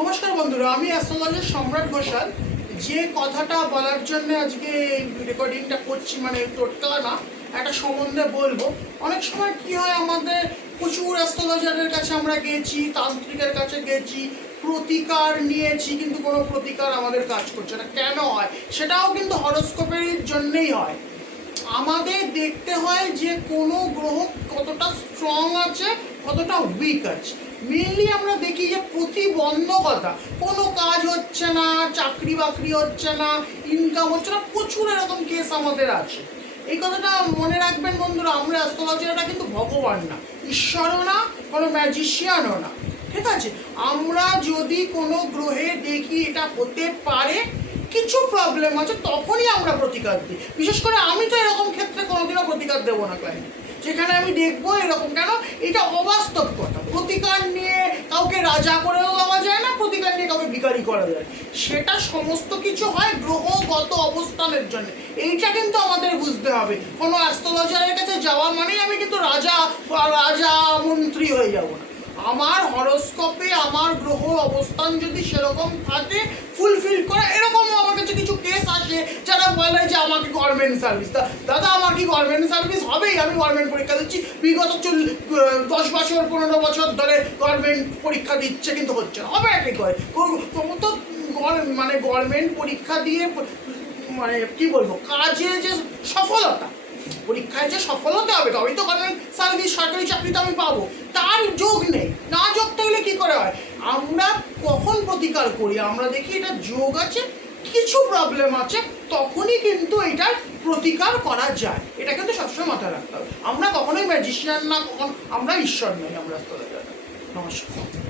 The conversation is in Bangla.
নমস্কার বন্ধুরা, আমি অ্যাস্ট্রোলজার সম্রাট ঘোষাল। যে কথাটা বলার জন্য আজকে রেকর্ডিংটা করছি, মানে টোটকা না, একটা সম্বন্ধে বলবো। অনেক সময় কি হয়, আমাদের প্রচুর অ্যাস্ট্রোলজারের কাছে আমরা গেছি, তান্ত্রিকের কাছে গেছি, প্রতিকার নিয়েছি, কিন্তু কোনো প্রতিকার আমাদের কাজ করছে না। কেন হয়? সেটাও কিন্তু হরোস্কোপের জন্যেই হয়। আমাদের দেখতে হয় যে কোনো গ্রহ কতটা স্ট্রং আছে, কতটা উইক আছে। মেনলি আমরা দেখি যে প্রতিবন্ধকতা, কোনো কাজ হচ্ছে না, চাকরি বাকরি হচ্ছে না, ইনকাম হচ্ছে না, প্রচুর এরকম কেস আমাদের আছে। এই কথাটা মনে রাখবেন বন্ধুরা, আমরা অ্যাস্ট্রোলজাররা কিন্তু ভগবান না, ঈশ্বরও না, কোনো ম্যাজিশিয়ানও না, ঠিক আছে? আমরা যদি কোনো গ্রহে দেখি এটা হতে পারে, কিছু প্রবলেম আছে, তখনই আমরা প্রতিকার দিই। বিশেষ করে আমি তো এরকম ক্ষেত্রে কোনোদিনও প্রতিকার দেবো না ক্লায়েন্ট, যেখানে আমি দেখবো এরকম। কেন? এটা অবাস্তব কথা। প্রতিকার নিয়ে কাউকে রাজা করেও দেওয়া যায় না, প্রতিকার নিয়ে কাউকে ভিখারি করা যায়। সেটা সমস্ত কিছু হয় গ্রহগত অবস্থানের জন্য। এইটা কিন্তু আমাদের বুঝতে হবে। কোনো অ্যাস্ট্রোলজারের কাছে যাওয়া মানেই আমি কিন্তু রাজা মন্ত্রী হয়ে যাব না। আমার হরোস্কোপে আমার গ্রহ অবস্থান যদি সেরকম থাকে, ফুলফিল করে, এরকম আমার কাছে কিছু কেস আসে যারা বলে যে আমাকে গভর্নমেন্ট সার্ভিস। দাদা, আমার কি গভর্নমেন্ট সার্ভিস হবেই? আমি গভর্নমেন্ট পরীক্ষা দিচ্ছি, বিগত 10 বছর 15 বছর ধরে গভর্নমেন্ট পরীক্ষা দিচ্ছে, কিন্তু হচ্ছে না। হবে কি করে? তো মানে গভর্নমেন্ট পরীক্ষা দিয়ে, মানে কি বলবো, কাজে যে সফলতা, পরীক্ষায় যে সফলতা হবে, তবেই তো গভর্নমেন্ট সার্ভিস, সরকারি চাকরিতে আমি পাবো। তার যোগ নেই। না যোগ থাকলে কি করে হয়? আমরা কখন প্রতিকার করি? আমরা দেখি এটা যোগ আছে, কিছু প্রবলেম আছে, তখনই কিন্তু এটার প্রতিকার করা যায়। এটা কিন্তু সবসময় মাথায় রাখতে হবে। আমরা কখনোই ম্যাজিশিয়ান না, আমরা ঈশ্বর নই। আমরা নমস্কার।